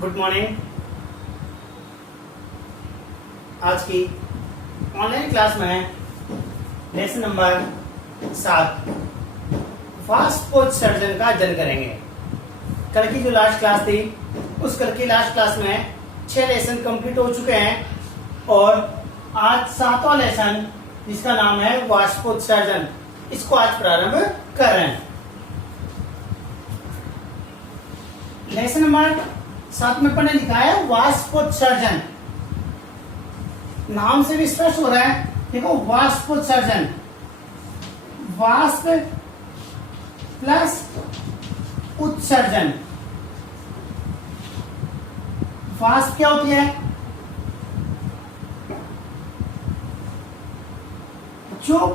Good morning. आज की online class में lesson number 7 fast pose surgeon का अध्ययन करेंगे। कल की जो लास्ट क्लास थी उस कल की लास्ट क्लास में 6 लेसन कंप्लीट हो चुके हैं और आज 7वां लेसन जिसका नाम है फास्ट पोज सर्जन, इसको आज प्रारंभ कर रहे हैं। लेसन नंबर 7 में पढ़ने लिखा है वाष्पोत्सर्जन। नाम से भी स्पष्ट हो रहा है, देखो वाष्पोत्सर्जन, वाष्प प्लस उत्सर्जन। वाष्प क्या होती है? जो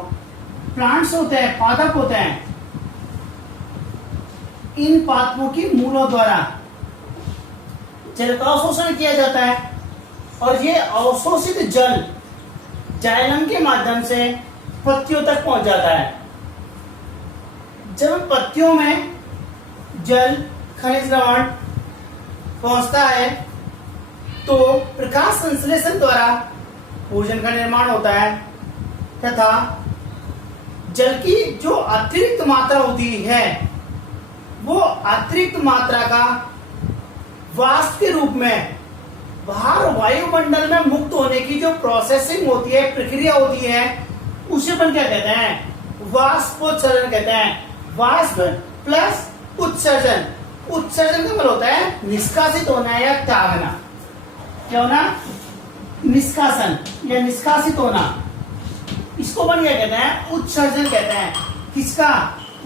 प्लांट्स होते हैं, पादप होते हैं, इन पादपों की मूलों द्वारा जल का अवशोषण किया जाता है और ये अवशोषित जल जाइलम के माध्यम से पत्तियों तक पहुंच जाता है। जब पत्तियों में जल खनिज लवण पहुंचता है तो प्रकाश संश्लेषण द्वारा भोजन का निर्माण होता है तथा जल की जो अतिरिक्त मात्रा होती है वो अतिरिक्त मात्रा का वाष्प के रूप में बाहर वायुमंडल में मुक्त होने की जो प्रोसेसिंग होती है, प्रक्रिया होती है, उसे अपन क्या कहते हैं? वाष्पोत्सर्जन कहते हैं। वाष्प प्लस उत्सर्जन। उत्सर्जन का मतलब होता है निष्कासित होना या त्यागना। क्या होना? निष्कासन या निष्कासित होना। इसको अपन क्या कहते हैं? उत्सर्जन कहते हैं। किसका?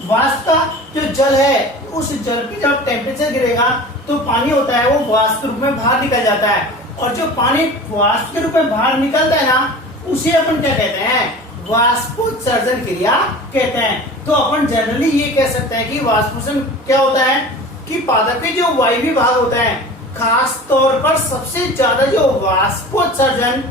वाष्प का जो जल है, उस जल की जब टेम्परेचर गिरेगा तो पानी होता है वो वाष्प के रूप में बाहर निकल जाता है और जो पानी वाष्प के रूप में बाहर निकलता है ना, उसे अपन क्या कहते हैं? वाष्पोत्सर्जन क्रिया कहते हैं। तो अपन जनरली ये कह सकते हैं कि वाष्पोत्सर्जन क्या होता है कि पादप के जो वायवीय भाग होता है, खास तौर पर सबसे ज्यादा जो वाष्पोत्सर्जन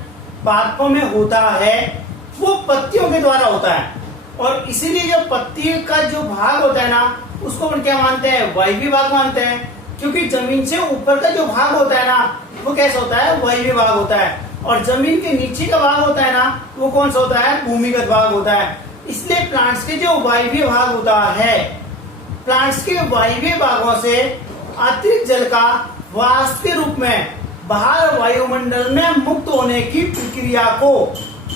पादपों में होता है वो पत्तियों के द्वारा होता है और इसीलिए जो पत्ती का जो भाग होता है ना, उसको अपन क्या मानते हैं? वायवीय भाग मानते हैं, क्योंकि जमीन से ऊपर का जो भाग होता है ना वो कैसा होता है? वायवीय भाग होता है और जमीन के नीचे का भाग होता है ना वो कौन सा होता है? भूमिगत भाग होता है। इसलिए प्लांट्स के जो वायवीय भाग होता है, प्लांट्स के वायवीय भागों से अतिरिक्त जल का वाष्प के रूप में बाहर वायुमंडल में मुक्त होने की प्रक्रिया को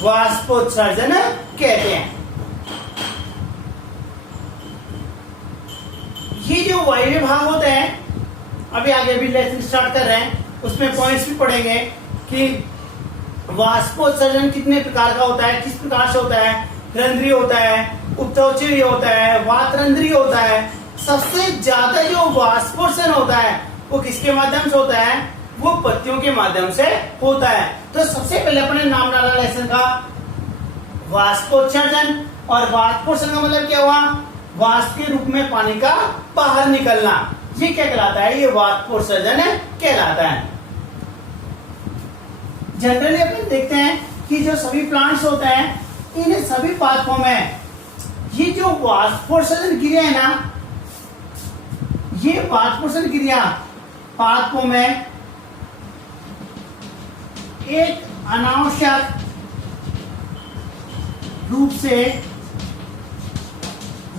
वाष्पोत्सर्जन कहते हैं। ये जो वायवीय भाग होते हैं, अभी आगे भी लेसन स्टार्ट कर रहे हैं, उसमें पॉइंट्स भी पढ़ेंगे कि वाष्पोत्सर्जन कितने प्रकार का होता है, किस प्रकार से होता है। रंध्रीय होता है, उपत्वचीय होता है, वातरंध्रीय होता है। सबसे ज्यादा जो वाष्पोत्सर्जन होता है वो किसके माध्यम से होता है? वो पत्तियों के माध्यम से होता है। तो सबसे पहले अपने नाम डाला लेसन का वाष्पोत्सर्जन। और वाष्पोत्सर्जन का मतलब क्या हुआ? वाष्प के रूप में पानी का बाहर निकलना। ये क्या कहलाता है? ये वाष्पोत्सर्जन कहलाता है। जनरली अपन देखते हैं कि जो सभी प्लांट्स होते हैं, इन सभी पादपों में ये जो वाष्पोत्सर्जन क्रिया है ना, ये वाष्पोत्सर्जन क्रिया पादपों में एक अनावश्यक रूप से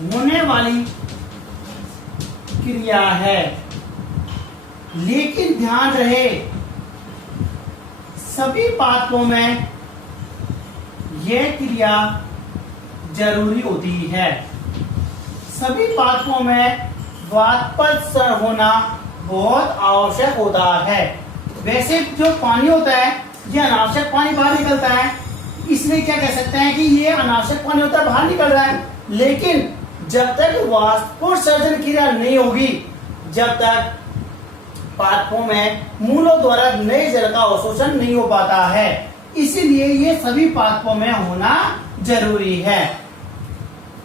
होने वाली क्रिया है, लेकिन ध्यान रहे सभी पादपों में यह क्रिया जरूरी होती है। सभी पादपों में वाष्पोत्सर्जन होना बहुत आवश्यक होता है। वैसे जो पानी होता है ये अनावश्यक पानी बाहर निकलता है, इसलिए क्या कह सकते हैं कि ये अनावश्यक पानी होता है, बाहर निकल रहा है। लेकिन जब तक वाष्पोत्सर्जन क्रिया नहीं होगी, जब तक पादपों में मूलों द्वारा नए जल का अवशोषण नहीं हो पाता है, इसीलिए ये सभी पादपों में होना जरूरी है।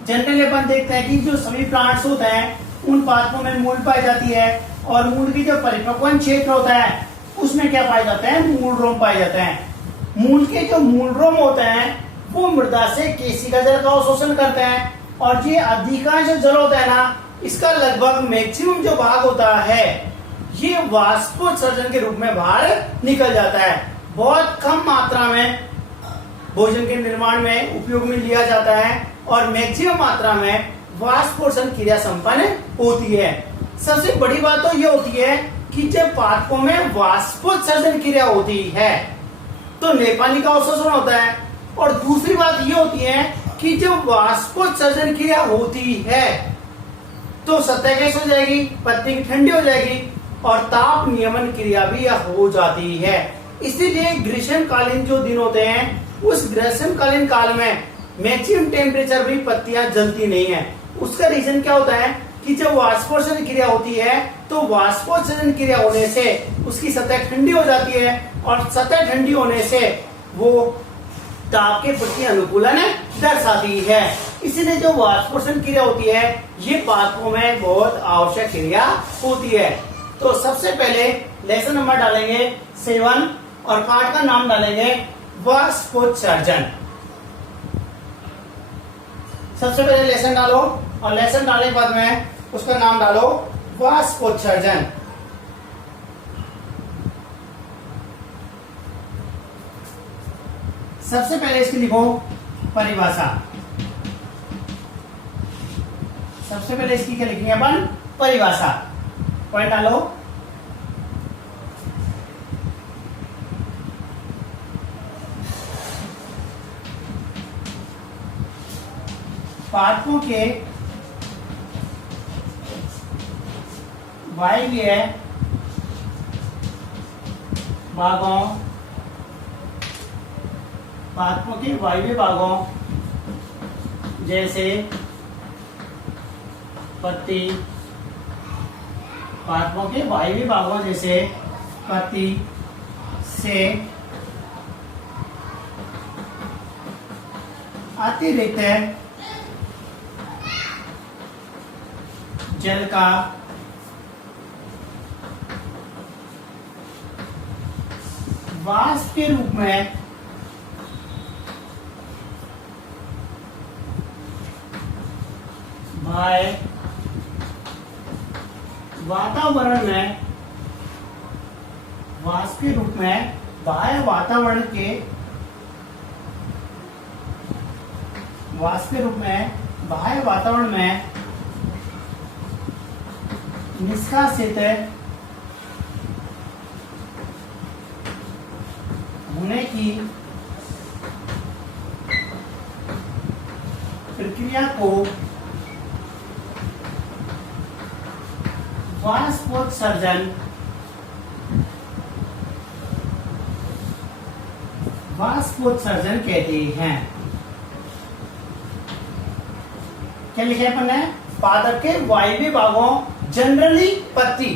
जनरली अपन देखते हैं कि जो सभी प्लांट्स होते हैं उन पादपों में मूल पाई जाती है और मूल की जो परिपक्वन क्षेत्र होता है उसमें क्या पाए जाते हैं? मूल रोम पाए जाते हैं। मूल के जो मूल रोम होते हैं वो मृदा से केशिका जल का अवशोषण करते हैं और ये अधिकांश जल होता है ना, इसका लगभग मैक्सिमम जो भाग होता है ये वाष्पोत्सर्जन के रूप में बाहर निकल जाता है। बहुत कम मात्रा में भोजन के निर्माण में उपयोग में लिया जाता है और मैक्सिमम मात्रा में वाष्पोत्सर्जन क्रिया संपन्न होती है। सबसे बड़ी बात तो ये होती है कि जब पादपों में वाष्पोत्सर्जन क्रिया होती है तो नेपाली का अवशोषण होता है, और दूसरी बात ये होती है कि जब वाष्पोत्सर्जन क्रिया होती है तो सतह कैसे हो जाएगी, पत्ती की ठंडी हो जाएगी और ताप नियमन क्रिया भी हो जाती है। इसीलिए ग्रीष्मकालीन जो दिन होते हैं उस ग्रीष्मकालीन काल में मैक्सिमम टेम्परेचर भी पत्तियां जलती नहीं है। उसका रीजन क्या होता है कि जब वाष्पोत्सर्जन क्रिया होती है तो वाष्पोत्सर्जन क्रिया होने से उसकी सतह ठंडी हो जाती है और सतह ठंडी होने से वो ताप के प्रति अनुकूलन दर्शाती है। इसलिए जो वाष्पोत्सर्जन क्रिया होती है ये पादपों में बहुत आवश्यक क्रिया होती है। तो सबसे पहले लेसन नंबर डालेंगे 7 और पाठ का नाम डालेंगे वाष्पोत्सर्जन। सबसे पहले लेसन डालो और लेसन डालने के बाद में उसका नाम डालो वाष्पोत्सर्जन। सबसे पहले इसकी लिखो परिभाषा। सबसे पहले इसकी क्या लिखेंगे अपन, परिभाषा। पॉइंट डालो। पादपों के वायवीय भागों, पादपों के वायवीय भागों जैसे पत्ती, पादपों के वायवीय भागों जैसे पत्ती से अतिरिक्त जल का वाष्प के रूप में बाह्य वातावरण में, वाष्प के रूप में बाह्य वातावरण के, वाष्प के रूप में बाह्य वातावरण में निष्कासित होने की प्रक्रिया को वाष्पोत्सर्जन, वाष्पोत्सर्जन कहते हैं। क्या लिखा है अपन ने, पादप के वायवीय भागों जनरली पत्ती,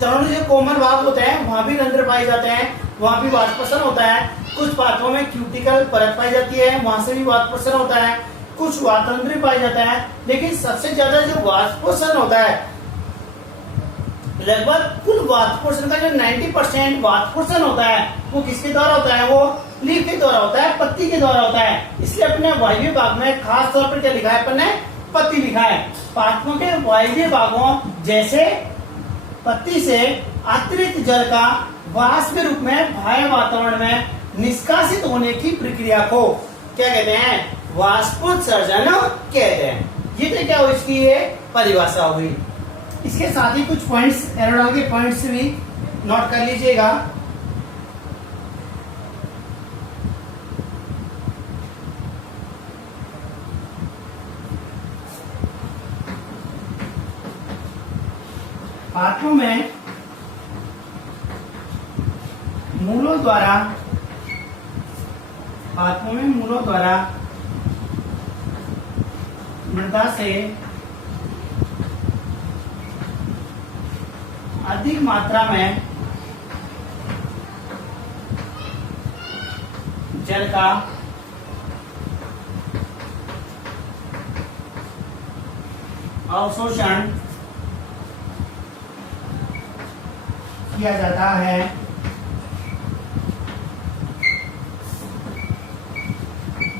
दोनों जो कोमल भाग होते हैं वहां भी रंध्र पाए जाते हैं, वहां भी वाष्पोत्सर्जन होता है। कुछ पादपों में क्यूटिकल परत पाई जाती है, वहां से भी वाष्पोत्सर्जन होता है। कुछ वातरंध्र पाया जाता है, लेकिन सबसे ज्यादा जो वाष्पोत्सर्जन होता है, लगभग कुल वाष्पोत्सर्जन का जो 90% वाष्पोत्सर्जन होता है वो किसके द्वारा होता है, वो लीफ के द्वारा होता है, पत्ती के द्वारा होता है। इसलिए अपने वायवीय भाग में खास तौर पर क्या लिखा है अपन ने, पत्ती लिखा है। पादपों के वायवीय भागों जैसे पत्ती से अतिरिक्त जल का वाष्प के रूप में बाह्य वातावरण में निष्कासित होने की प्रक्रिया को क्या कहते हैं, वाष्पोत्सर्जन कहते हैं। ये तो क्या हुई, इसकी ये परिभाषा हुई। इसके साथ ही कुछ पॉइंट्स, एरोडाल के पॉइंट्स भी नोट कर लीजिएगा। पादपों में मूलों द्वारा, पादपों में मूलों द्वारा मृदा से अधिक मात्रा में जल का अवशोषण किया जाता है,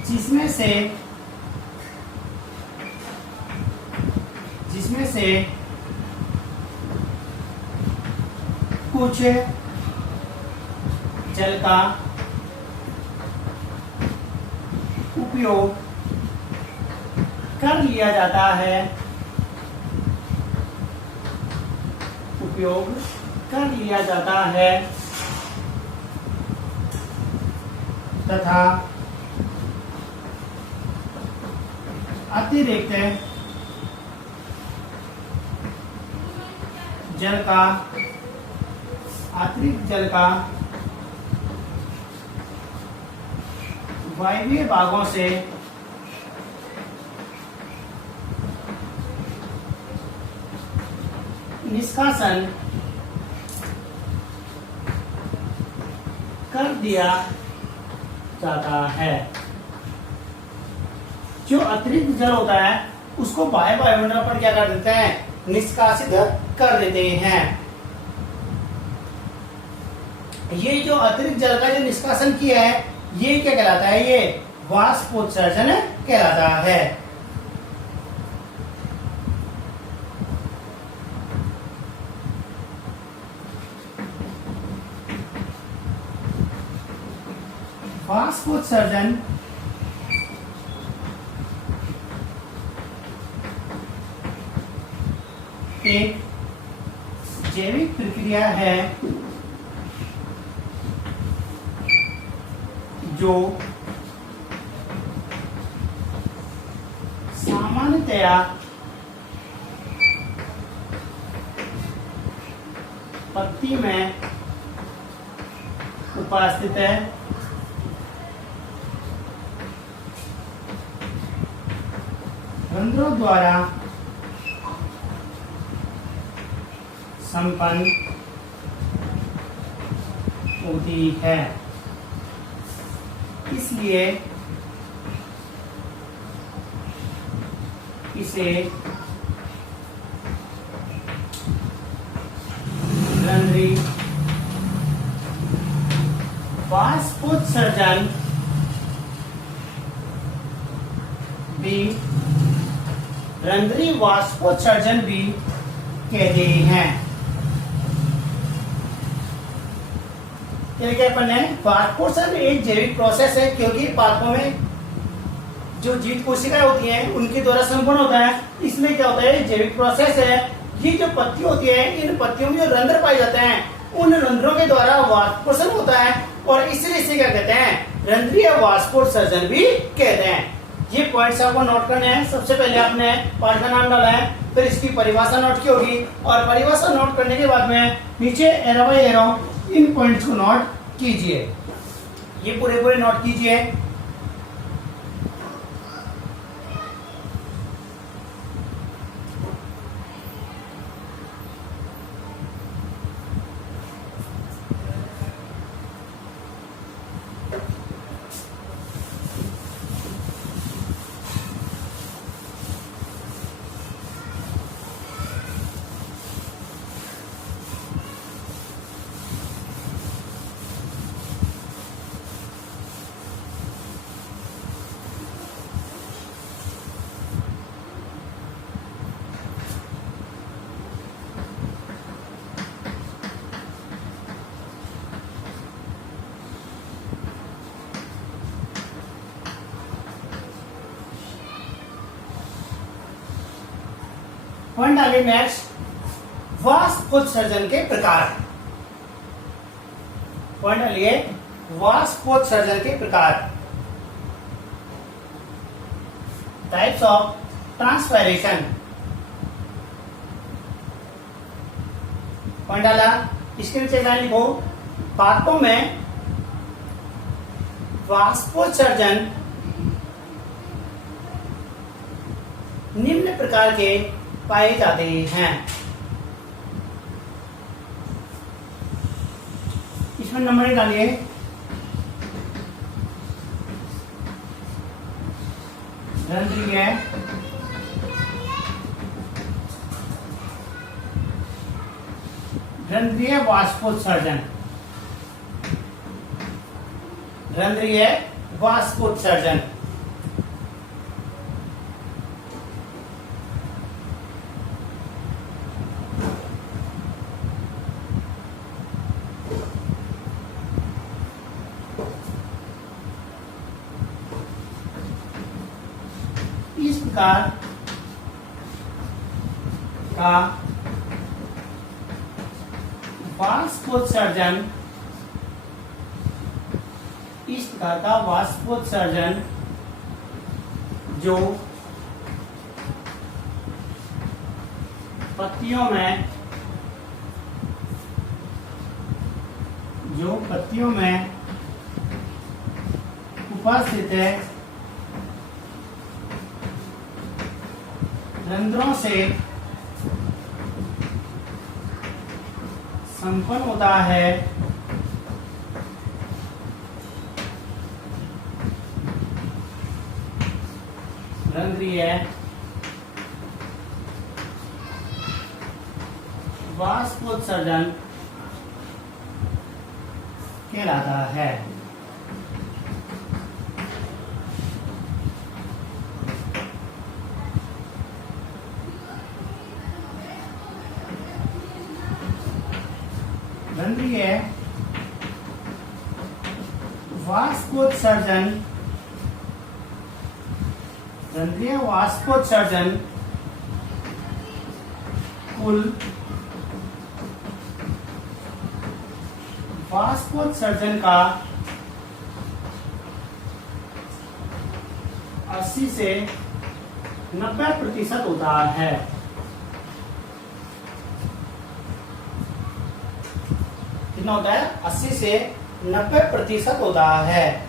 जिसमें से कुछ जल का उपयोग कर लिया जाता है, उपयोग कर लिया जाता है तथा अतिरिक्त जल का वायवीय भागों से निष्कासन कर दिया जाता है। जो अतिरिक्त जल होता है उसको बाह्य वायुमंडल पर क्या कर देते हैं, निष्कासित कर देते हैं। ये जो अतिरिक्त जल का जो निष्कासन किया है ये क्या कहलाता है, ये वाष्पोत्सर्जन कहलाता है। वाष्पोत्सर्जन एक जैविक प्रक्रिया है जो सामान्यतया पत्ती में उपस्थित है। रंध्रों द्वारा संपन्न होती है। इसलिए इसे रंध्रीय वाष्पोत्सर्जन भी कहते हैं। क्या अपन है, वाष्पोत्सर्जन एक जैविक प्रोसेस है क्योंकि पादपों में जो जीवित कोशिकाएं होती हैं उनके द्वारा संपन्न होता है। इसमें क्या होता है, जैविक प्रोसेस है। ये जो पत्ती होती है इन पत्तियों में जो रंध्र पाए जाते हैं उन रंध्रों के द्वारा वाष्पोत्सर्जन होता है और इसलिए इसे क्या कहते हैं, रंध्रीय वाष्पोत्सर्जन भी कहते हैं। ये पॉइंट्स आपको नोट करने हैं। सबसे पहले आपने पाठ का नाम डाला है, फिर इसकी परिभाषा नोट की होगी और परिभाषा नोट करने के बाद में नीचे एरो बाय एरो इन पॉइंट्स को नोट कीजिए। ये पूरे नोट कीजिए। पॉइंट आगे नेक्स्ट, वाष्पोत्सर्जन के प्रकार। पॉइंट डालिए, वाष्पोत्सर्जन के प्रकार। Types of transpiration. पॉइंट डाला, इसके नीचे लाइन लिखो, पादपों में वाष्पोत्सर्जन निम्न प्रकार के पाए जाते हैं। इसमें नंबर डालिए, रंध्रीय वाष्पोत्सर्जन। रंध्रीय वाष्पोत्सर्जन प्रकार का वाष्पोत्सर्जन, इस प्रकार का वाष्पोत्सर्जन जो पत्तियों में उपस्थित है रंध्रों से संपन्न होता है, रंध्रीय वाष्पोत्सर्जन कहलाता है। रंध्रीय वाष्पोत्सर्जन, रंध्रीय वाष्पोत्सर्जन कुल वाष्पोत्सर्जन का 80 से 90% होता है। कितना होता है? 80 से 90% होता है।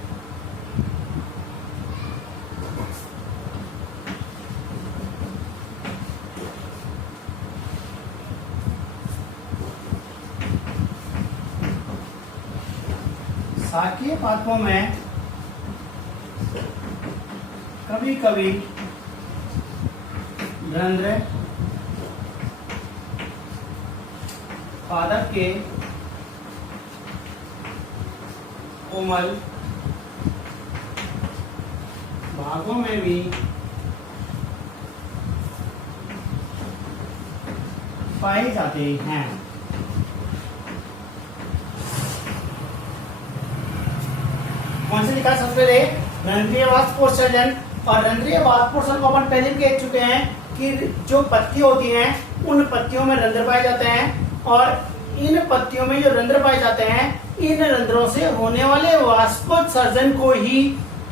शाकीय पादपों में कभी कभी रंध्र पादप के कोमल भागों में भी पाए जाते हैं। कौन से लिखा सबसे पहले? रंध्रीय वाष्पोत्सर्जन। और रंध्रीय वाष्पोत्सर्जन को अपन पहले भी कह चुके हैं कि जो पत्ती होती हैं उन पत्तियों में रंध्र पाए जाते हैं, और इन पत्तियों में जो रंध्र पाए जाते हैं, इन रंध्रों से होने वाले वाष्पोत्सर्जन को ही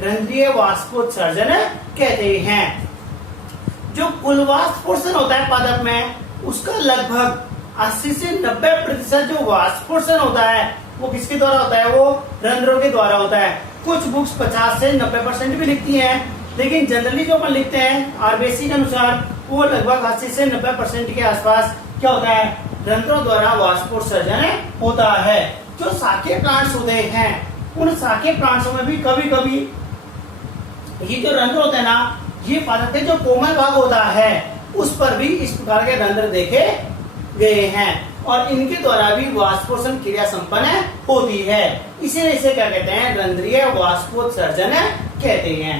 रंध्रीय वाष्पोत्सर्जन कहते हैं। जो कुल वाष्पोत्सर्जन होता है पादप में, उसका लगभग 80 से 90% जो वाष्पोत्सर्जन होता है वो किसके द्वारा होता है? वो रंध्रों के द्वारा होता है। कुछ बुक्स 50 से 90% भी लिखती हैं, लेकिन जनरली जो अपन लिखते हैं आरबीएससी के अनुसार वो लगभग 80 से 90% के आसपास क्या होता है? रंध्रों द्वारा वाष्पोत्सर्जन होता है। जो शाकीय प्लांट्स होते हैं, उन शाकीय प्लांट्सों में भी कभी कभी ये जो रंध्र होते हैं ना, ये पादप के जो कोमल भाग होता है उस पर भी इस प्रकार के रंध्र देखे गए हैं, और इनके द्वारा भी वाष्पोत्सर्जन क्रिया संपन्न होती है। इसीलिए इसे क्या कहते हैं? रंध्रीय वाष्पोत्सर्जन कहते हैं।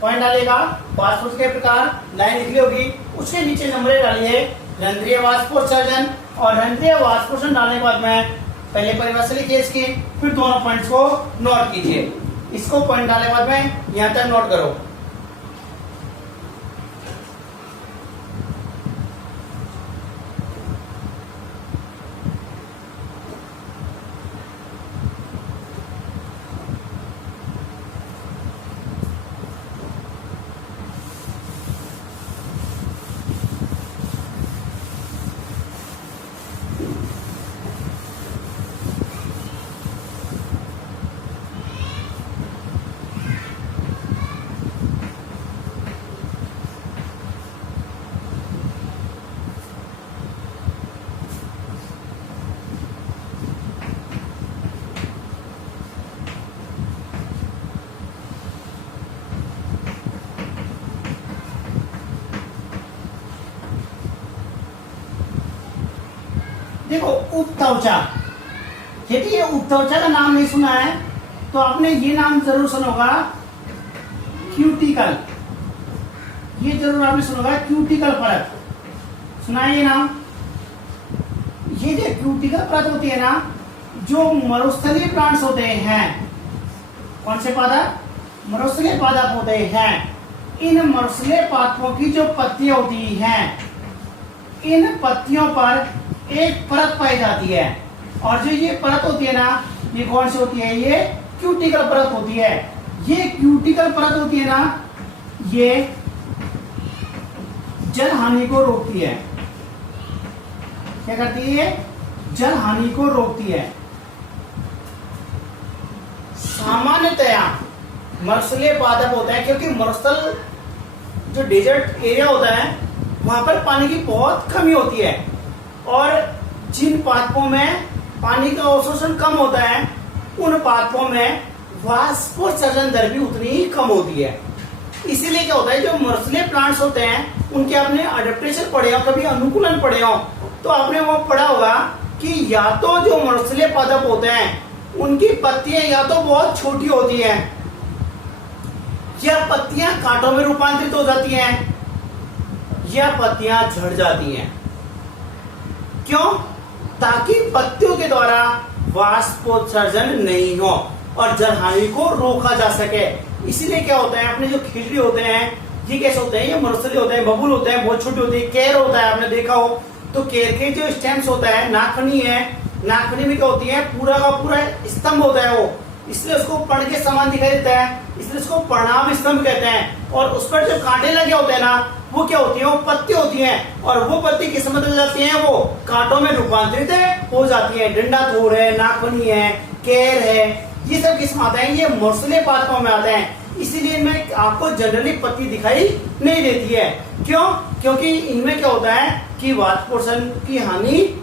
पॉइंट डालेगा वाष्पोत्सर्जन के प्रकार, लाइन लिखी होगी, उसके नीचे नंबर डालिए रंध्रीय वाष्पोत्सर्जन। और रंध्रीय वाष्पोत्सर्जन डालने के बाद में पहले परिभाषा लिखिए इसकी, फिर दोनों पॉइंट्स को नोट कीजिए। इसको पॉइंट डालने के बाद में यहां तक नोट करो। देखो उपत्वचा, यदि ये उपत्वचा का नाम नहीं सुना है तो आपने ये नाम जरूर सुना होगा, क्यूटिकल। ये जरूर आपने सुना होगा, क्यूटिकल परत सुना है ये नाम। ये जो क्यूटिकल परत होती है ना, जो मरुस्थलीय प्लांट्स होते हैं, कौन से पादप? मरुस्थलीय पादप होते हैं। इन मरुस्थलीय पादपों की जो पत्तियां होती हैं, इन पत्तियों पर एक परत पाई जाती है, और जो ये परत होती है ना, ये कौन सी होती है? ये क्यूटिकल परत होती है। ये क्यूटिकल परत होती है ना, ये जल हानि को रोकती है। क्या करती है? जल हानि को रोकती है। सामान्यतया मरुस्थलीय पादप होते हैं, क्योंकि मरुस्थल जो डेजर्ट एरिया होता है वहां पर पानी की बहुत कमी होती है, और जिन पादपों में पानी का अवशोषण कम होता है उन पादपों में वाष्पोत्सर्जन दर भी उतनी ही कम होती है। इसीलिए क्या होता है, जो मरुस्थलीय प्लांट्स होते हैं उनके आपने अडेप्टेशन पढ़े हो, कभी अनुकूलन पढ़े हो, तो आपने वो पढ़ा होगा कि या तो जो मरुस्थलीय पादप होते हैं उनकी पत्तियां या तो बहुत छोटी होती हैं, या पत्तियां कांटों में रूपांतरित हो जाती हैं, या पत्तियां झड़ जाती हैं। क्यों? ताकि पत्तियों के द्वारा वाष्पोत्सर्जन नहीं हो और जल हानि को रोका जा सके। इसीलिए क्या होता है, अपने जो खिचड़ी होते हैं ये कैसे होते हैं? ये मरुस्थलीय होते हैं, बबूल होते हैं, बहुत छोटे होते हैं। केर होता है, आपने देखा हो तो केर के जो स्टेम्स होता है, नाखनी है, नाखनी में क्या होती है? पूरा का पूरा स्तंभ होता है वो, इसलिए उसको पर्ण के समान दिखाई देता है, इसलिए उसको पर्णाभ स्तंभ कहते हैं। और उस पर जो कांटे लगे होते हैं ना, वो क्या होती है? वो पत्ती होती हैं, और वो पत्ती किस में बदल जाती हैं? वो कांटों में रूपांतरित हो जाती है। डंडा थोर है, नाखनी है, केर है, ये सब किस में आते हैं? ये मरुस्थलीय पादपों में आते हैं। इसीलिए इनमें आपको जनरली पत्ती दिखाई नहीं देती है। क्यों? क्योंकि इनमें क्या होता है कि वाष्पोत्सर्जन की हानि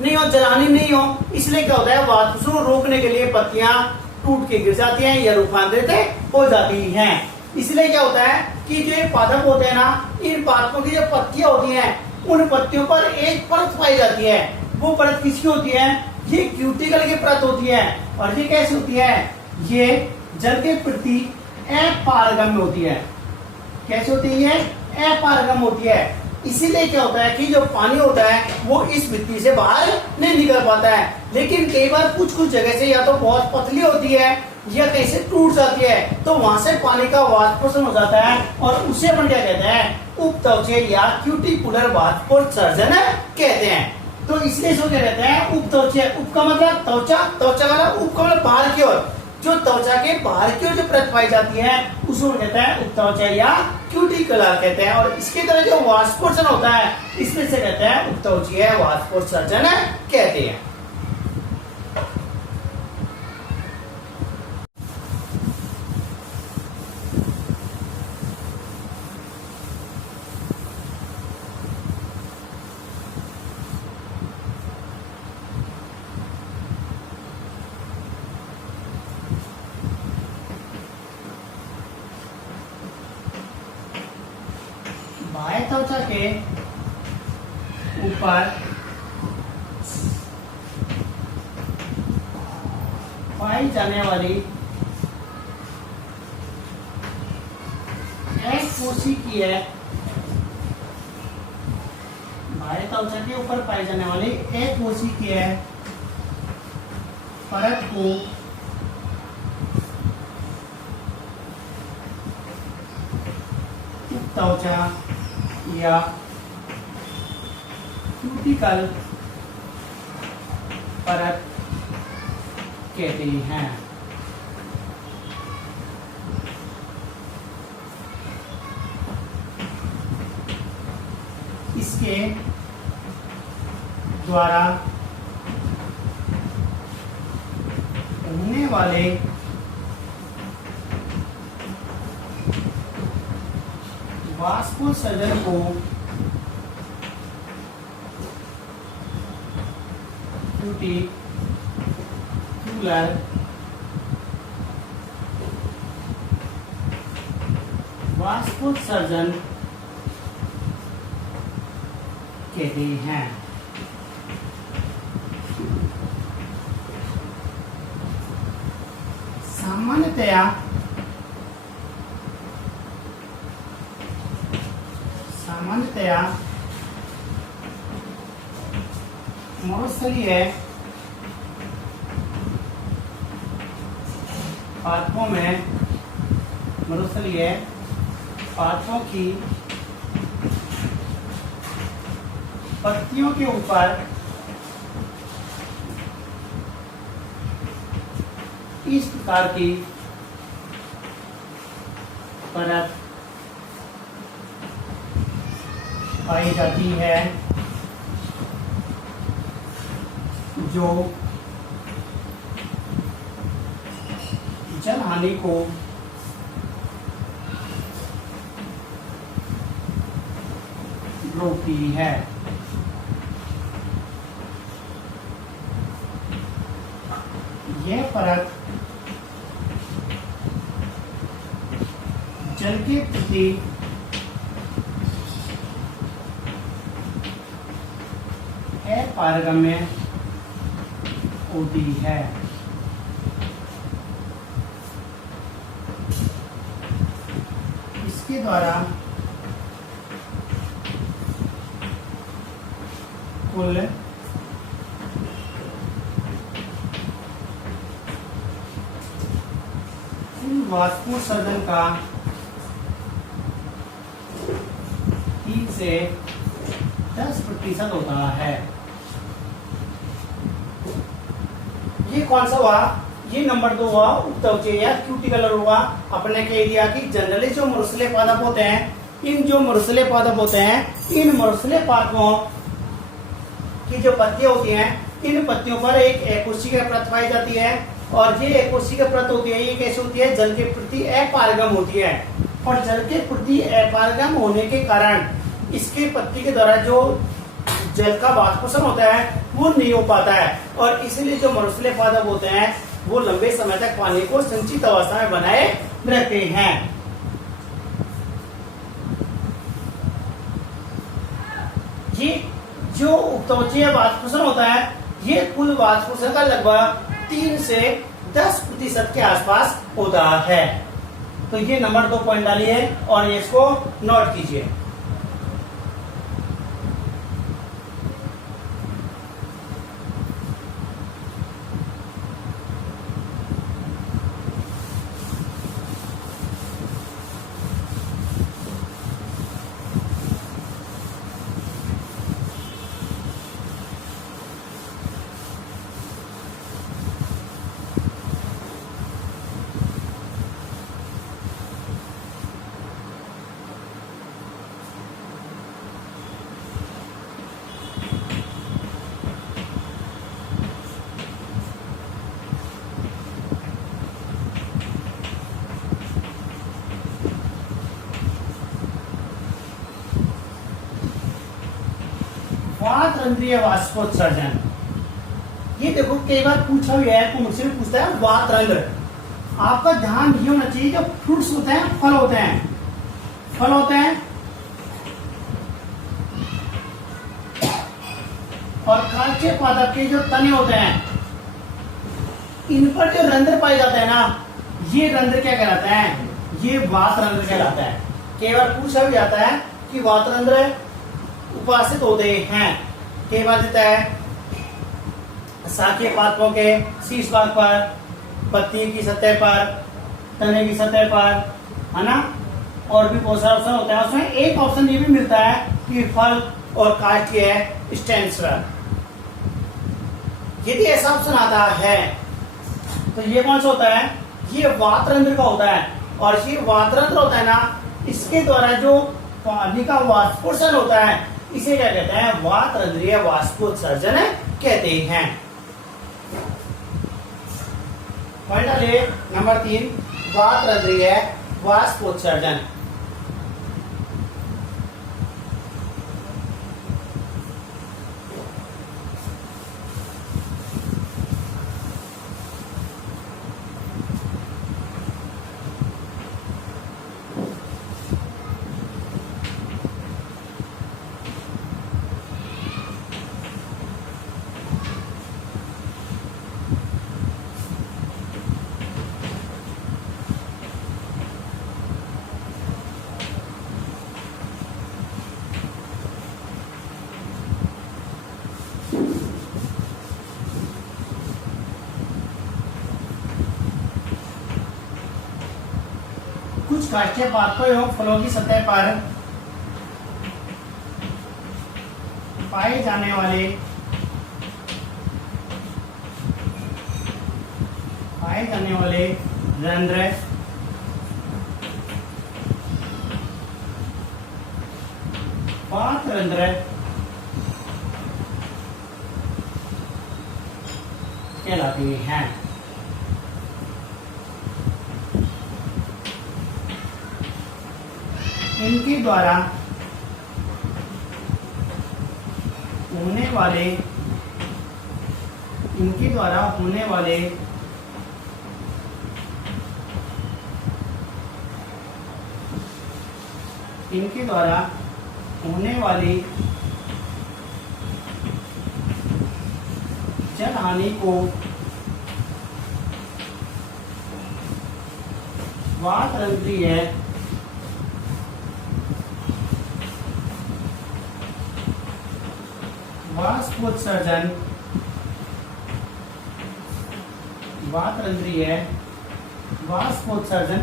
नहीं हो, जलानी नहीं हो, इसलिए क्या होता है? वाष्पोत्सर्जन रोकने के लिए पत्तियां टूट के गिर जाती हैं या रूपांतरित हो जाती हैं। इसलिए क्या होता है कि जो ये पादप होते हैं ना, इन पादपों की जो पत्तियां होती हैं उन पत्तियों पर एक परत पाई जाती है। वो परत किसकी होती है? ये क्यूटिकल की परत होती है। और ये कैसी होती है? ये जल के प्रति अपारगम्य होती है। कैसे होती है? ये अपारगम्य होती है। इसीलिए क्या होता है कि जो पानी होता है वो इस भित्ति से बाहर नहीं निकल पाता है। लेकिन कई बार कुछ कुछ जगह से या तो बहुत पतली होती है या कहीं से टूट जाती है, तो वहां से पानी का वाष्पोत्सर्जन हो जाता है, और उसे अपन क्या कहते हैं? उपत्वचीय या क्यूटिकुलर वाष्पोत्सर्जन कहते हैं। तो इसलिए इसको क्या कहते हैं? उपत्वचीय। उप का मतलब त्वचा, त्वचा वाला, उप का मतलब बाहर की ओर, जो त्वचा के बाहर की ओर जो परत पाई जाती है उसको कहते हैं उपत्वचीय या क्यूटिकुलर कहते हैं। और इसके तरह जो वाष्पोत्सर्जन होता है इसमें से कहते हैं उपत्वचीय वाष्पोत्सर्जन कहते हैं। बाह्य त्वचा के ऊपर पाई जाने वाली एक कोशिकीय, बाह्य त्वचा के ऊपर पाई जाने वाली एक कोशिकीय परत को त्वचा या क्यूटिकल परत कहते हैं। इसके द्वारा होने वाले वाष्पोत्सर्जन को क्यूटिकुलर वाष्पोत्सर्जन कहते हैं। सामान्यतया मरुस्थलीय पादपों में मरुस्थलीय पादपों की पत्तियों के ऊपर इस प्रकार की परत पाई जाती है जो जल हानि को रोकती है। यह परत जल के प्रति अपारगम्य होती है। इसके द्वारा कुल वाष्पोत्सर्जन का 3 से 10% होता है। ये कौन सा हुआ? ये नंबर 2 हुआ उपत्वचीय या क्यूटिकलर हुआ। अपने के एरिया की जनरली जो मरुस्थलीय पादप होते हैं, इन जो मरुस्थलीय पादप होते हैं, इन मरुस्थलीय पादपों की जो पत्तियां होती हैं, इन पत्तियों पर एक एकोशिका परत पाई जाती है और ये एकोशिका परत होती है, ये कैसे होती है? जल के प्रति अपारगम होती है और जल के प्रति अपारगम होने के कारण इसके पत्ती के द्वारा जो जल का वाष्पोषण होता है वो नहीं हो पाता है और इसीलिए जो मरुस्थलीय पादप होते हैं वो लंबे समय तक पानी को संचित अवस्था में बनाए रहते हैं। ये जो उपत्वचीय वाष्पोषण होता है, ये कुल वाष्पोषण का लगभग 3 से 10% के आसपास होता है। तो ये नंबर 2 पॉइंट डालिए और इसको नोट कीजिए। वातरंध्रीय वाष्पोत्सर्जन, ये देखो कई बार पूछा गया है, मुझसे भी पूछता है वातरंध्र। आपका ध्यान ये होना चाहिए, जो फ्रूट्स होते हैं, फल होते हैं और काचे पादप के जो तने होते हैं, इन पर जो रंध्र पाए जाते हैं ना, ये रंध्र क्या कहलाता है? ये वातरंध्र कहलाता है। कई बार पूछा भी जाता है कि वातरंध्र उपासित होते हैं। कई बार देता है शाखीय पादपों के शीर्ष भाग पर, पत्ती की सतह पर, तने की सतह पर, है ना, और भी बहुत सारे ऑप्शन होते हैं। उसमें एक ऑप्शन ये भी मिलता है कि फल और काष्ठ के स्टेम्स पर। यदि ऐसा ऑप्शन आता है तो ये कौन सा होता है? ये वातरंध्र का होता है और ये वातरंध्र होता है ना, इसके द्वारा जो पानी का वाष्पोत्सर्जन होता है, इसे क्या कहते हैं? वातरंध्रीय वाष्पोत्सर्जन कहते हैं। पॉइंट नंबर 3, वातरंध्रीय वाष्पोत्सर्जन। कुछ काष्ठीय पादपों एवं फलों की सतह पर पाए जाने वाले रंध्र पात्ररंध्र कहलाती हैं। इनके द्वारा होने वाली जल हानि को वातरंध्रीय वाष्पोत्सर्जन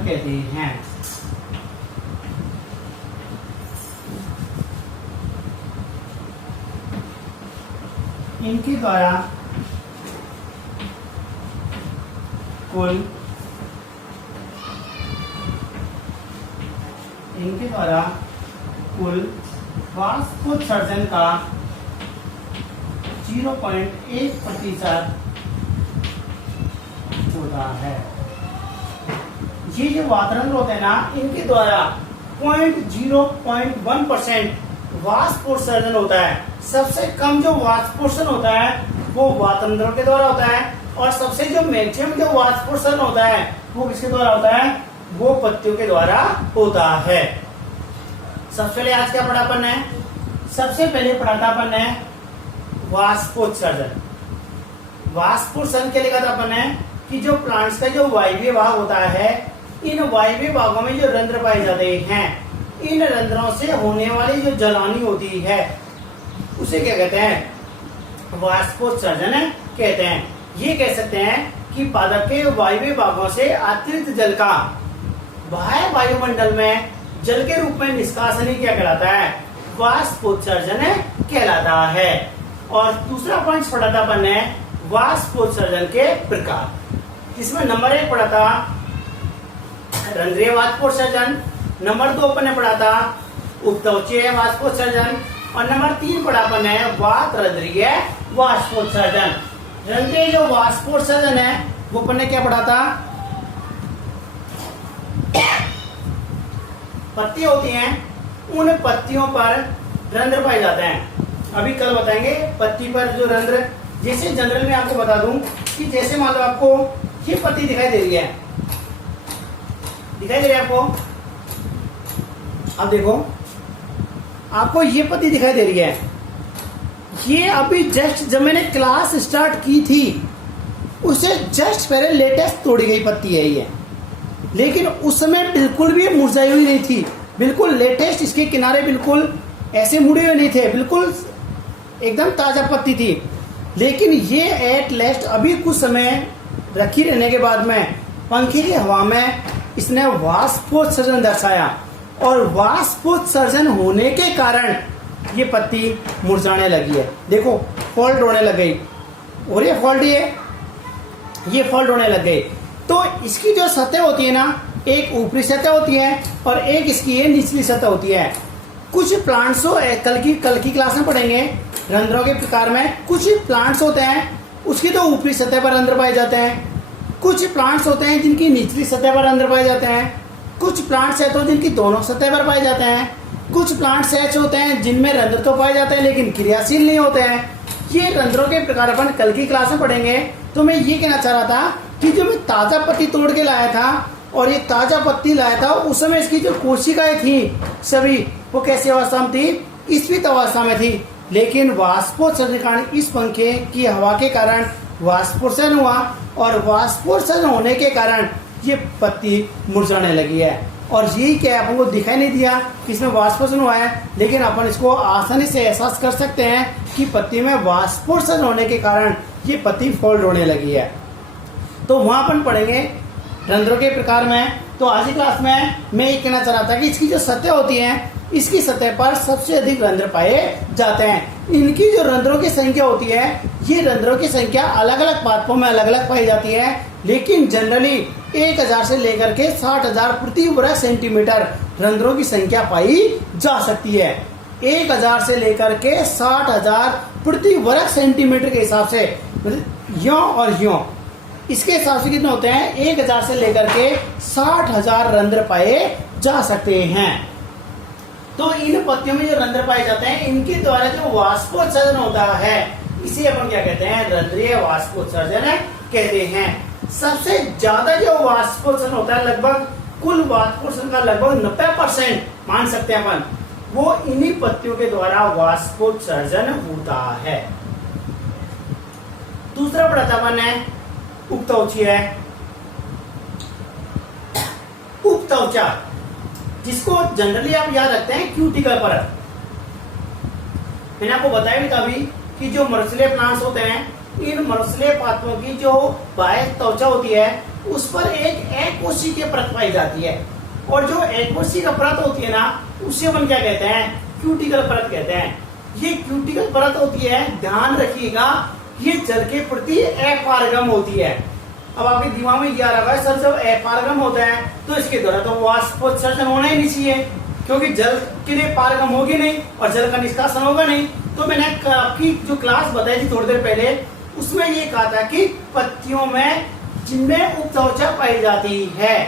कहते हैं। इनके द्वारा कुल वाष्पोत्सर्जन का 0.1% होता है। ये जो वातरंध्र होते हैं ना, इनके द्वारा 0.1% वाष्पोत्सर्जन होता है। सबसे कम जो वाष्पोत्सर्जन होता है वो वातरंध्रों के द्वारा होता है, और सबसे जो मैक्सिमम जो वाष्पोत्सर्जन होता है वो किसके द्वारा होता है? वो पत्तियों के द्वारा होता है। सबसे पहले आज क्या पढ़ा अपन ने? सबसे पहले पढ़ा था अपन ने वाष्पोत्सर्जन। वाष्पोत्सर्जन के लिए कहा था अपन ने कि जो प्लांट्स का जो वायवीय भाग होता है, इन वायवीय भागों में जो रंध्र पाए जाते हैं, इन रंध्रों से होने वाली जो जलानी होती है उसे क्या कहते हैं? वाष्पोत्सर्जन कहते हैं। ये कह सकते हैं कि पादप के वायवीय भागों से अतिरिक्त जल का बाह्य वायुमंडल में जल के रूप में निष्कासन ही क्या कहलाता है? वाष्पोत्सर्जन कहलाता है। और दूसरा पॉइंट पढ़ा था अपन ने वाष्पोत्सर्जन के प्रकार। इसमें नंबर 1 पढ़ा था रंध्रीय वाष्पोत्सर्जन, नंबर 2 अपन ने पढ़ा था उपत्वचीय वाष्पोत्सर्जन, और नंबर 3 पढ़ा अपन ने वातरंध्रीय वाष्पोत्सर्जन। रंध्रीय जो वाष्पोत्सर्जन है वो अपन ने क्या पढ़ा था? पत्ती होती हैं, उन पत्तियों पर रंध्र पाए जाते हैं। अभी कल बताएंगे पत्ती पर जो रंध्र, जैसे जनरल में आपको बता दूं कि जैसे मान लो आपको ये पत्ती दिखाई दे रही है, आपको, अब देखो आपको ये पत्ती दिखाई दे रही है। ये अभी जस्ट जब मैंने क्लास स्टार्ट की थी उसे जस्ट पहले लेटेस्ट तोड़ी गई पत्ती है ये, लेकिन उस समय बिल्कुल भी मुरझाई हुई नहीं थी, बिल्कुल लेटेस्ट, इसके किनारे बिल्कुल ऐसे मुड़े हुए नहीं थे, बिल्कुल एकदम ताजा पत्ती थी। लेकिन ये एट लास्ट अभी कुछ समय रखी रहने के बाद में पंखे की हवा में इसने वाष्पोत्सर्जन दर्शाया, और वाष्पोत्सर्जन होने के कारण ये पत्ती मुरझाने लगी है। देखो फॉल्ट होने लग गई, और ये फॉल्ट होने लग गई। तो इसकी जो सतह होती है ना, एक ऊपरी सतह होती है और एक इसकी ये निचली सतह होती है। कुछ प्लांट्स कल की क्लास में पढ़ेंगे रंध्रों के प्रकार में। कुछ प्लांट्स होते हैं उसकी तो ऊपरी सतह पर रंध्र पाए जाते हैं, कुछ प्लांट्स होते हैं जिनकी निचली सतह पर रंध्र पाए जाते हैं, कुछ प्लांट्स है तो जिनकी दोनों सतह पर पाए जाते हैं, कुछ प्लांट्स ऐसे होते हैं जिनमें रंध्र तो पाए जाते हैं लेकिन क्रियाशील नहीं होते हैं। ये रंध्रों के प्रकार अपन कल की क्लास में पढ़ेंगे। तो मैं ये कहना चाह रहा था कि जो मैं ताजा पत्ती तोड़ के लाया था, और ये ताजा पत्ती लाया था, उस समय इसकी जो कोशिकाएं थी सभी वो कैसी अवस्था में थी? स्फीत अवस्था में थी। लेकिन वाष्पोत्सर्जन के कारण, इस पंखे की हवा के कारण वाष्पोत्सर्जन हुआ, और वाष्पोत्सर्जन होने के कारण ये पत्ती मुरझाने लगी है। और यही क्या अपन को दिखाई नहीं दिया कि इसमें वाष्पोत्सर्जन हुआ है, लेकिन अपन इसको आसानी से एहसास कर सकते हैं कि पत्ती में वाष्पोत्सर्जन होने के कारण ये पत्ती फोल्ड होने लगी है। तो वहां अपन पढ़ेंगे रंध्रों के प्रकार में तो आज की क्लास में मैं ये कहना चाह रहा था कि इसकी जो सतह होती है, इसकी सतह पर सबसे अधिक रंध्र पाए जाते हैं। इनकी जो रंध्रों की संख्या होती है, ये रंध्रों की संख्या अलग अलग पादपों में अलग अलग पाई जाती है, लेकिन जनरली 1000 से लेकर के 60,000 प्रति वर्ग सेंटीमीटर रंध्रों की संख्या पाई जा सकती है। 1000 से लेकर के 60,000 प्रति वर्ग सेंटीमीटर के हिसाब से, यों और यों, इसके हिसाब से कितने होते हैं? 1000 से लेकर के 60,000 रंध्र पाए जा सकते हैं। तो इन पत्तियों में जो रंध्र पाए जाते हैं, इनके द्वारा जो वाष्पोत्सर्जन होता है, इसे अपन क्या कहते हैं? रंध्रीय वाष्पोत्सर्जन कहते हैं। सबसे ज्यादा जो वाष्पोत्सर्जन होता है, लगभग कुल वाष्पोत्सर्जन का लगभग 90% मान सकते हैं अपन, वो इन्हीं पत्तियों के द्वारा वाष्पोत्सर्जन होता है। दूसरा पढ़ा था अपन ने उपत्वचा है। उपत्वचा, जिसको जनरली आप याद रखते हैं क्यूटिकल परत। मैंने आपको बताया भी था अभी कि जो मरुस्थलीय प्लांट्स होते हैं, इन मरुस्थलीय पादपों की जो बाह्य त्वचा होती है, उस पर एक एककोशिकीय परत पाई जाती है, और जो एककोशिकीय परत होती है ना, उसे अपन क्या कहते हैं? क्यूटिकल परत कहते हैं। ये क्यूटिकल परत होती है, ध्यान रखिएगा, ये जल के प्रति अपारगम होती है। अब आपके दिमाग में यह आ रहा है, सर जब अपारगम होता है तो इसके द्वारा तो वाष्पोत्सर्जन होना ही नहीं चाहिए, क्योंकि जल के लिए पारगम होगी नहीं और जल का निष्कासन होगा नहीं। तो मैंने आपकी जो क्लास बताई थी थोड़ी देर पहले, उसमें ये कहा था कि पत्तियों में जिनमें उपत्वचा पाई जाती है,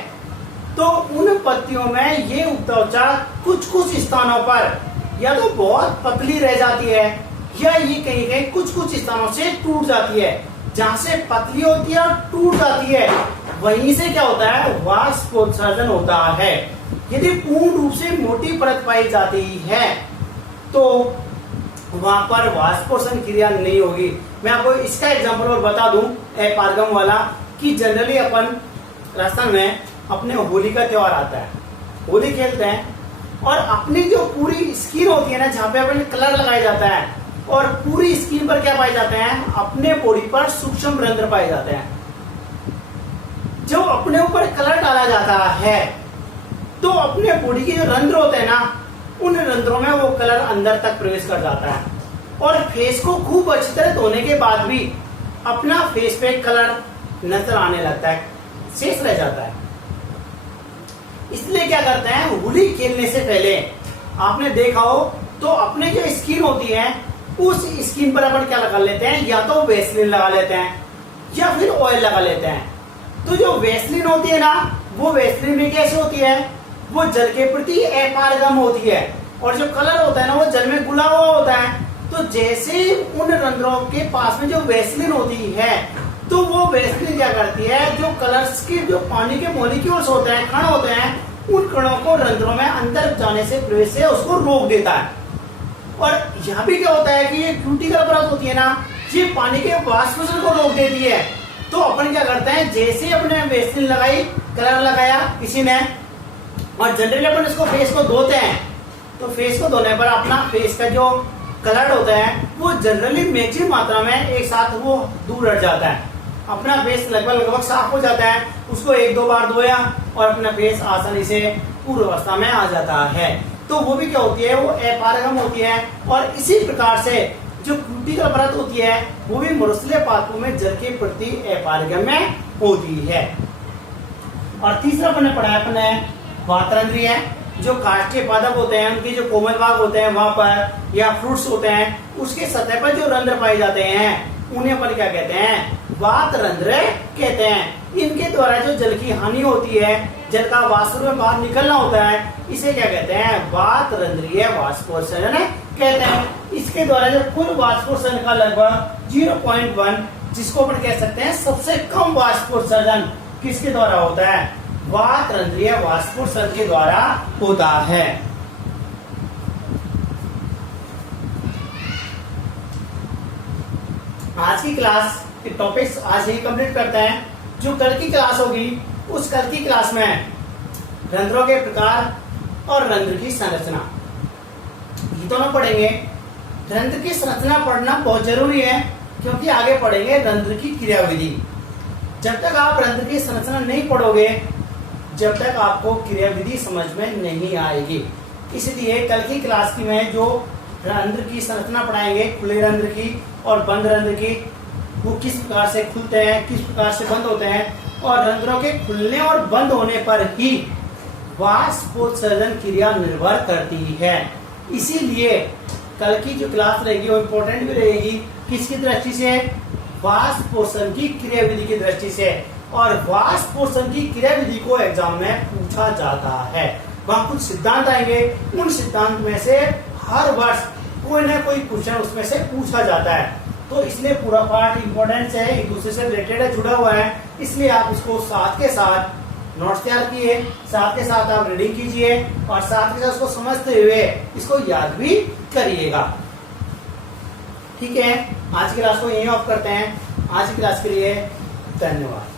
तो उन पत्तियों में ये उपत्वचा कुछ कुछ स्थानों पर या तो बहुत पतली रह जाती है, या ये कहीं कहीं कुछ कुछ स्थानों से टूट जाती है। जहां से पतली होती है और टूट जाती है, वहीं से क्या होता है? वाष्पोत्सर्जन होता है। यदि पूर्ण रूप से मोटी परत पाई जाती है तो वहां पर वाष्पोत्सर्जन क्रिया नहीं होगी। मैं आपको इसका एग्जांपल और बता दूं अपारगम वाला, कि जनरली अपन राजस्थान में अपने होली का त्योहार आता है, होली खेलते हैं, और अपनी जो पूरी स्किन होती है ना, जहाँ पे अपन कलर लगाया जाता है, और पूरी स्किन पर क्या पाए जाते हैं? अपने बॉडी पर सूक्ष्म रंध्र पाए जाते हैं। जब अपने ऊपर कलर डाला जाता है तो अपने बॉडी के जो रंध्र होते हैं ना, उन रंध्रों में वो कलर अंदर तक प्रवेश कर जाता है, और फेस को खूब अच्छी तरह धोने के बाद भी अपना फेस पे कलर नजर आने लगता है, शेष रह जाता है। इसलिए क्या करते हैं? होली खेलने से पहले आपने देखा हो तो अपने जो स्किन होती है, उस स्किन पर अपन क्या लगा लेते हैं? या तो वेसलिन लगा लेते हैं या फिर ऑयल लगा लेते हैं। तो जो वेसलिन होती है ना, वो वेसलिन में कैसे होती है? वो जल के प्रति अपारगम होती है, और जो कलर होता है ना, वो जल में घुला हुआ होता है। तो जैसे उन रंध्रों के पास में जो वेसलिन होती है, तो वो वेसलिन क्या करती है? जो कलर्स के जो पानी के मॉलिक्यूल्स होते हैं, कण होते हैं, उन कणों को रंध्रों में अंदर जाने से, प्रवेश से उसको रोक देता है। और यहाँ भी क्या होता है कि ये क्यूटिकल परत होती है ना, ये पानी के वाष्पोत्सर्जन को रोक देती है। तो अपन क्या करते हैं? जैसे अपने वेसलिन लगाई, कलर लगाया किसी ने, और जनरली अपन इसको फेस को धोते हैं, तो फेस को धोने पर अपना फेस का जो कलर होता है, वो जनरली मैक्सिमम मात्रा में एक साथ वो दूर हट जाता है। अपना फेस लगभग साफ हो जाता है। उसको 1-2 बार धोया और अपना फेस आसानी से पूर्व अवस्था में आ जाता है। तो वो भी क्या होती है? वो अपारगम होती है। और इसी प्रकार से जो क्यूटिकल परत होती है, वो भी मरुस्थलीय पादपों में जल के प्रति अपारगम में होती है। और तीसरा अपने पढ़ा अपने वातरंध्रीय है। जो काष्ठीय पादप होते हैं, उनके जो कोमल भाग होते हैं वहां पर, या फ्रूट्स होते हैं, उसके सतह पर जो रंध्र पाए जाते हैं, उन्हें अपन क्या कहते हैं? वातरंध्र कहते हैं। इनके द्वारा जो जल की हानि होती है, जल का वाष्प में बाहर निकलना होता है, इसे क्या कहते हैं? वातरंध्रीय वाष्पोत्सर्जन कहते हैं। इसके द्वारा जो कुल वाष्पोत्सर्जन का लगभग 0.1, जिसको अपन कह सकते हैं सबसे कम वाष्पोत्सर्जन किसके द्वारा होता है? वातरंध्रीय वाष्पोत्सर्जन के द्वारा होता है। आज की क्लास के टॉपिक्स आज ही कंप्लीट करते हैं। जो कल की क्लास होगी, उस कल की क्लास में रंध्रों के प्रकार और रंध्र की संरचना, ये दोनों पढ़ेंगे। रंध्र की संरचना पढ़ना बहुत जरूरी है, क्योंकि आगे पढ़ेंगे रंध्र की क्रियाविधि। जब तक आप रंध्र की संरचना नहीं पढ़ोगे, जब तक आपको क्रियाविधि समझ में नहीं आएगी। इसलिए कल की क्लास की में जो रंध्र की संरचना पढ़ाएंगे, खुले रंध्र की और बंद रंध्र की, वो किस प्रकार से खुलते हैं, किस प्रकार से बंद होते हैं, और रंध्रों के खुलने और बंद होने पर ही वाष्पोत्सर्जन क्रिया निर्भर करती है। इसीलिए कल की जो क्लास रहेगी वो इम्पोर्टेंट भी रहेगी किसकी दृष्टि से, वाष्पोत्सर्जन की क्रियाविधि की दृष्टि से। और वाष्पोत्सर्जन की क्रियाविधि को एग्जाम में पूछा जाता है। वहां कुछ सिद्धांत आएंगे, उन सिद्धांत में से हर वर्ष कोई ना कोई क्वेश्चन उसमें से पूछा जाता है। तो इसलिए पूरा पार्ट इंपॉर्टेंट है, एक दूसरे से रिलेटेड है, जुड़ा हुआ है। इसलिए आप इसको साथ के साथ नोट्स तैयार किए, साथ के साथ आप रीडिंग कीजिए और साथ के साथ उसको समझते हुए इसको याद भी करिएगा। ठीक है, आज की क्लास को यहीं ऑफ करते हैं। आज की क्लास के लिए धन्यवाद।